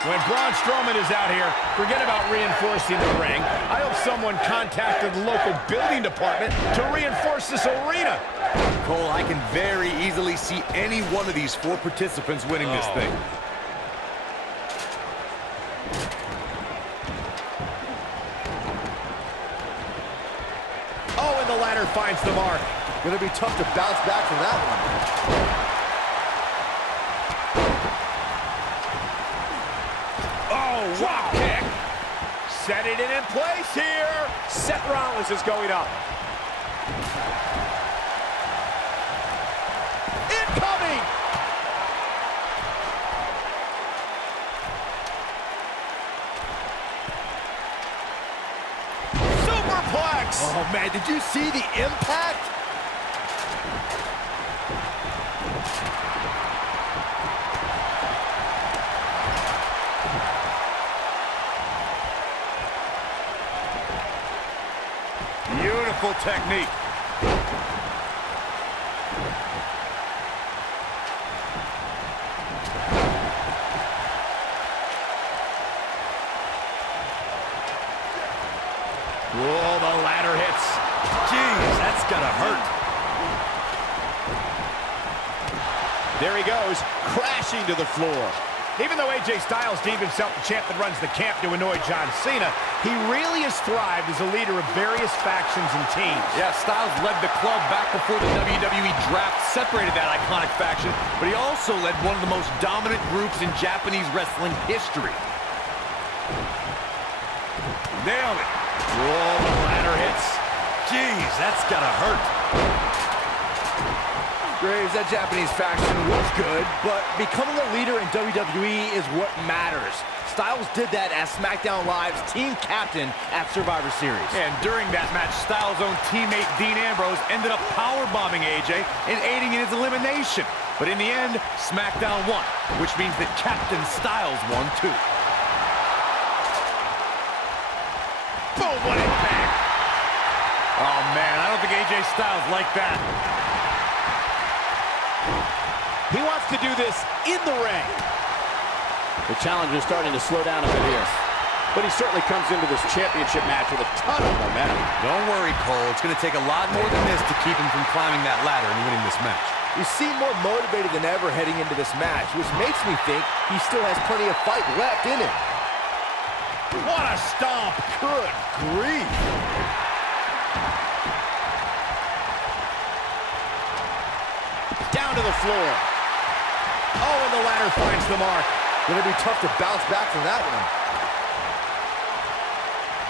When Braun Strowman is out here, forget about reinforcing the ring. I hope someone contacted the local building department to reinforce this arena. Cole, I can very easily see any one of these 4 participants winning this thing. Oh, and the ladder finds the mark. Gonna be tough to bounce back from that one. Drop kick. Set it in place here. Seth Rollins is going up. Incoming. Superplex. Oh, man, did you see the impact? Beautiful technique. Whoa, the ladder hits. Jeez, that's gotta hurt. There he goes, crashing to the floor. Even though AJ Styles deemed himself the champ that runs the camp to annoy John Cena, he really has thrived as a leader of various factions and teams. Yeah, Styles led the club back before the WWE draft separated that iconic faction, but he also led one of the most dominant groups in Japanese wrestling history. Nailed it. Whoa, the ladder hits. Jeez, that's gotta hurt. Graves, that Japanese faction was good, but becoming a leader in WWE is what matters. Styles did that as SmackDown Live's team captain at Survivor Series. And during that match, Styles' own teammate Dean Ambrose ended up powerbombing AJ and aiding in his elimination. But in the end, SmackDown won, which means that Captain Styles won too. Boom, what impact. Oh man, I don't think AJ Styles liked that. He wants to do this in the ring. The challenger's starting to slow down a bit here. But he certainly comes into this championship match with a ton of momentum. Don't worry, Cole. It's going to take a lot more than this to keep him from climbing that ladder and winning this match. You seem more motivated than ever heading into this match, which makes me think he still has plenty of fight left in him. What a stomp. Good grief. Down to the floor. Oh, and the ladder finds the mark. Gonna be tough to bounce back from that one.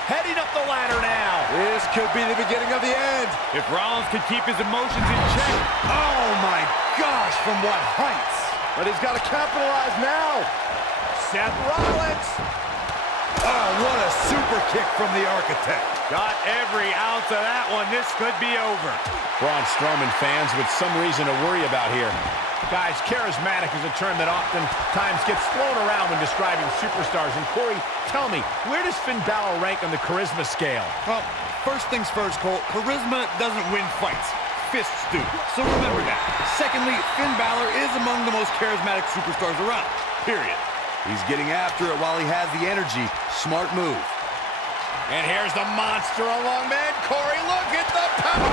Heading up the ladder now. This could be the beginning of the end. If Rollins can keep his emotions in check. Oh my gosh, from what heights? But he's got to capitalize now. Seth Rollins. Oh, what a super kick from the Architect. Got every ounce of that one. This could be over. Braun Strowman fans with some reason to worry about here. Guys, charismatic is a term that oftentimes gets thrown around when describing superstars. And Corey, tell me, where does Finn Balor rank on the charisma scale? Well, first things first, Cole. Charisma doesn't win fights. Fists do. So remember that. Secondly, Finn Balor is among the most charismatic superstars around. Period. He's getting after it while he has the energy. Smart move. And here's the monster along, man. Corey, look at the power.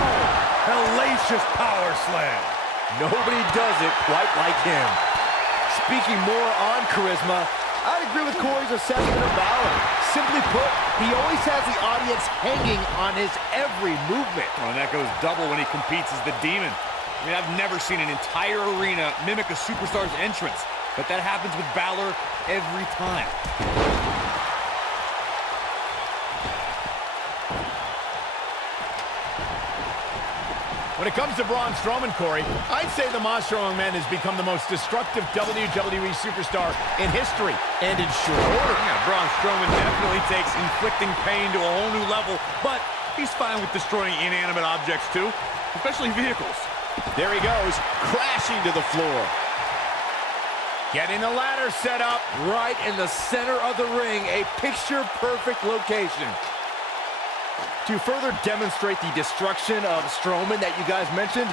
Hellacious power slam. Nobody does it quite like him. Speaking more on charisma, I'd agree with Corey's assessment of Balor. Simply put, he always has the audience hanging on his every movement. Oh, and that goes double when he competes as the Demon. I mean, I've never seen an entire arena mimic a superstar's entrance, but that happens with Balor every time. When it comes to Braun Strowman, Corey, I'd say the Monster Among Men has become the most destructive WWE superstar in history, and in short order. Yeah, Braun Strowman definitely takes inflicting pain to a whole new level, but he's fine with destroying inanimate objects too, especially vehicles. There he goes, crashing to the floor. Getting the ladder set up. Right in the center of the ring, a picture-perfect location. To further demonstrate the destruction of Strowman that you guys mentioned,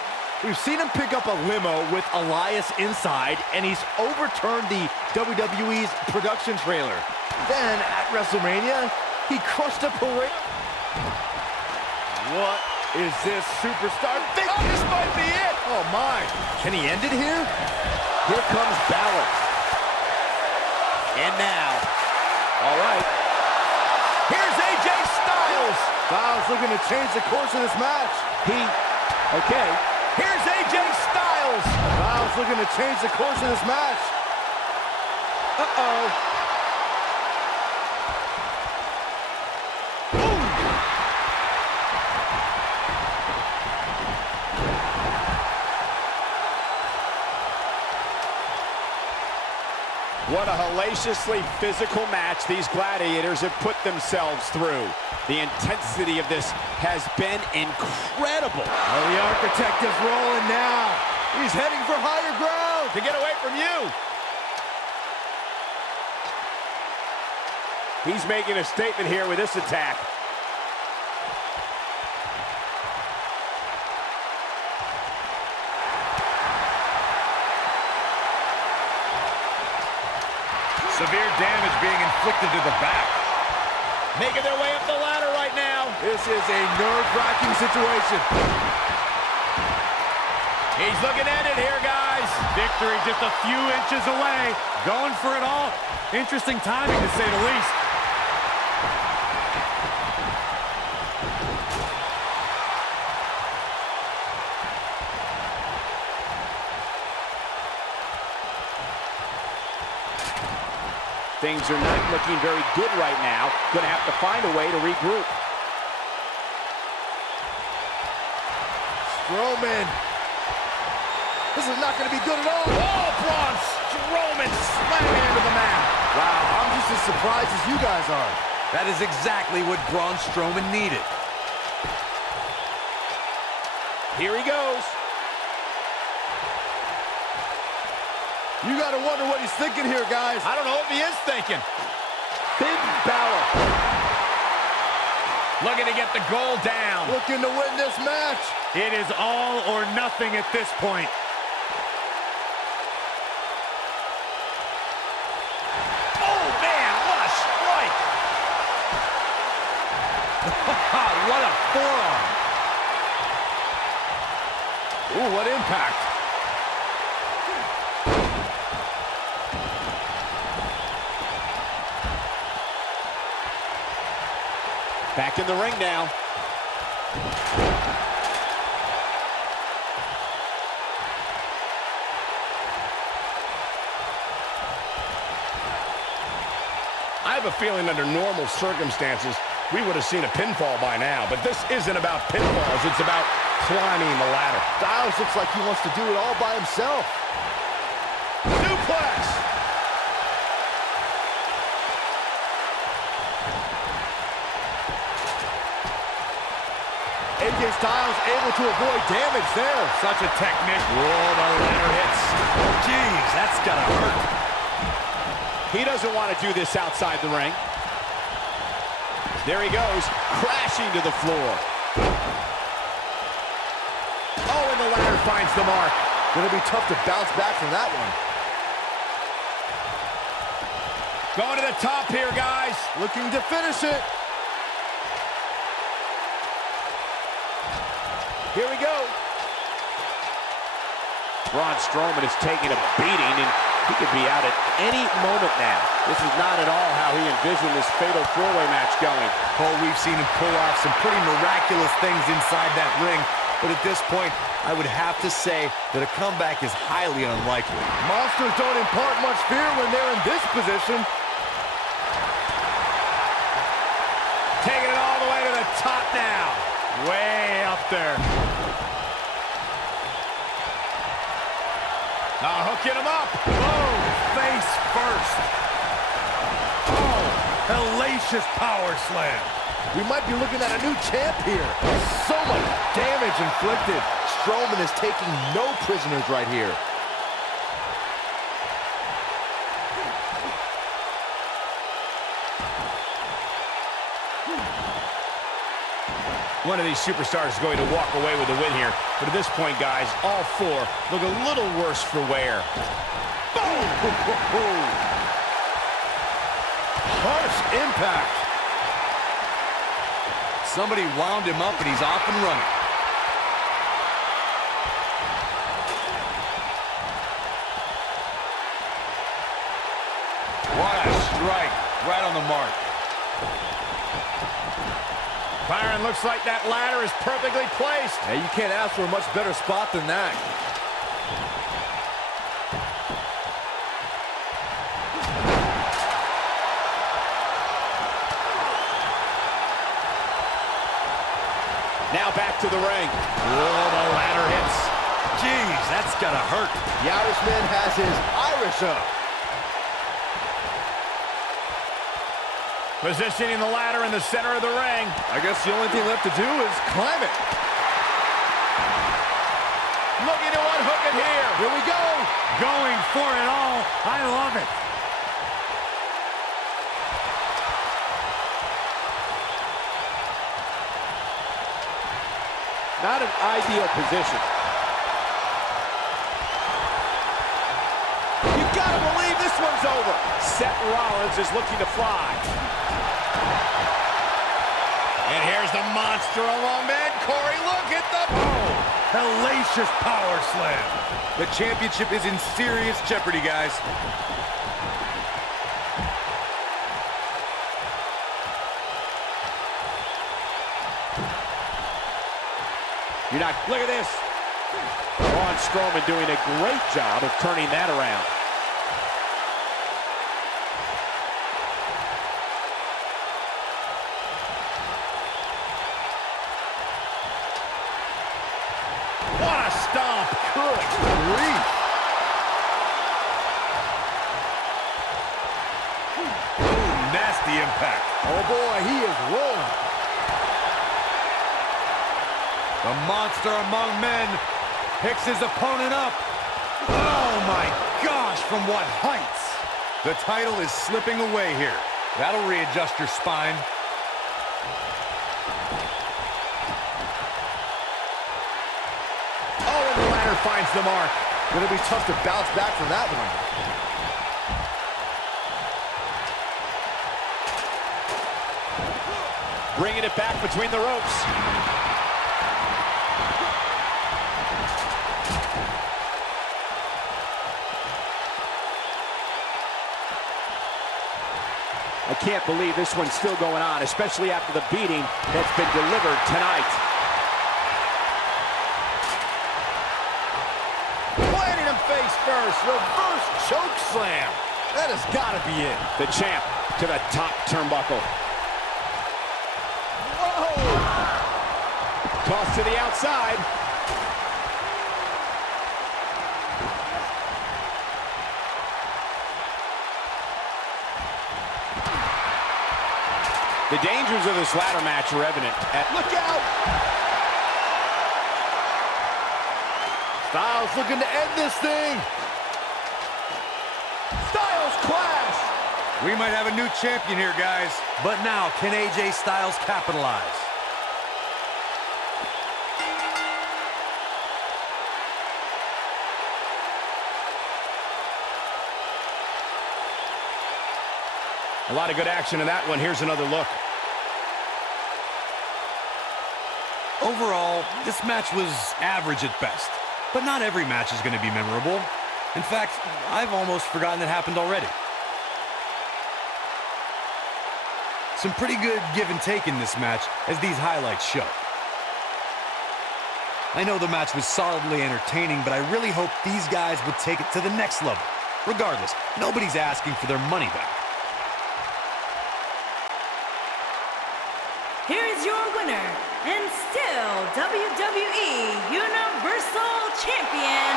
We've seen him pick up a limo with Elias inside, and he's overturned the WWE's production trailer. Then, at WrestleMania, he crushed a parade. What is this superstar? This might be it! Oh, my. Can he end it here? Here comes Balor. And now, all right. Here's AJ Styles. Styles looking to change the course of this match. Okay. Here's AJ Styles. Styles looking to change the course of this match. Uh-oh. What a hellaciously physical match these gladiators have put themselves through. The intensity of this has been incredible. Oh, the architect is rolling now. He's heading for higher ground. To get away from you. He's making a statement here with this attack. Severe damage being inflicted to the back. Making their way up the ladder right now. This is a nerve-wracking situation. He's looking at it here, guys. Victory just a few inches away. Going for it all. Interesting timing, to say the least. Things are not looking very good right now. Gonna have to find a way to regroup. Strowman. This is not going to be good at all. Oh, Braun Strowman slamming into the mat. Wow, I'm just as surprised as you guys are. That is exactly what Braun Strowman needed. Here he goes. You got to wonder what he's thinking here, guys. I don't know if he is thinking. Finn Balor. Looking to get the goal down. Looking to win this match. It is all or nothing at this point. Oh, man, what a strike. What a forearm. Ooh, what impact. Back in the ring now. I have a feeling under normal circumstances, we would have seen a pinfall by now. But this isn't about pinfalls. It's about climbing the ladder. Styles looks like he wants to do it all by himself. Suplex! AJ Styles able to avoid damage there. Such a technique. Whoa, the ladder hits. Jeez, that's gotta hurt. He doesn't want to do this outside the ring. There he goes, crashing to the floor. Oh, and the ladder finds the mark. Gonna be tough to bounce back from that one. Going to the top here, guys. Looking to finish it. Here we go. Braun Strowman is taking a beating, and he could be out at any moment now. This is not at all how he envisioned this fatal four-way match going. Cole, we've seen him pull off some pretty miraculous things inside that ring, but at this point, I would have to say that a comeback is highly unlikely. Monsters don't impart much fear when they're in this position. Taking it all the way to the top now. Way up there. Hooking him up. Oh, face first. Oh, hellacious power slam. We might be looking at a new champ here. So much damage inflicted. Strowman is taking no prisoners right here. One of these superstars is going to walk away with a win here. But at this point, guys, all four look a little worse for wear. Boom! Harsh impact. Somebody wound him up, and he's off and running. What a strike. Right on the mark. Byron, looks like that ladder is perfectly placed. Hey, you can't ask for a much better spot than that. Now back to the ring. Oh, the ladder hits. Jeez, that's gotta hurt. The Irishman has his Irish up. Positioning the ladder in the center of the ring. I guess the only thing left to do is climb it. Looking to unhook it here. Here we go. Going for it all. I love it. Not an ideal position. You gotta believe this one's over. Seth Rollins is looking to fly. And here's the monster along man. Corey, look at the... Hellacious power slam. The championship is in serious jeopardy, guys. You're not... Look at this. Braun Strowman doing a great job of turning that around. What a stomp. Good grief. Ooh, nasty impact. Oh boy, he is rolling. The monster among men picks his opponent up. Oh my gosh, from what heights? The title is slipping away here. That'll readjust your spine. Oh, and the ladder finds the mark. Gonna be tough to bounce back from that one. Bringing it back between the ropes. I can't believe this one's still going on, especially after the beating that's been delivered tonight. Planting him face first. Reverse choke slam. That has got to be it. The champ to the top turnbuckle. Whoa! Toss to the outside. The dangers of this ladder match are evident. Look out! Styles looking to end this thing. Styles clash. We might have a new champion here, guys. But now, can AJ Styles capitalize? A lot of good action in that one. Here's another look. Overall, this match was average at best. But not every match is going to be memorable. In fact, I've almost forgotten it happened already. Some pretty good give and take in this match, as these highlights show. I know the match was solidly entertaining, but I really hope these guys would take it to the next level. Regardless, nobody's asking for their money back. Here is your winner, and still WWE Universal Champion,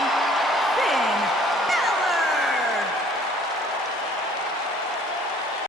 Finn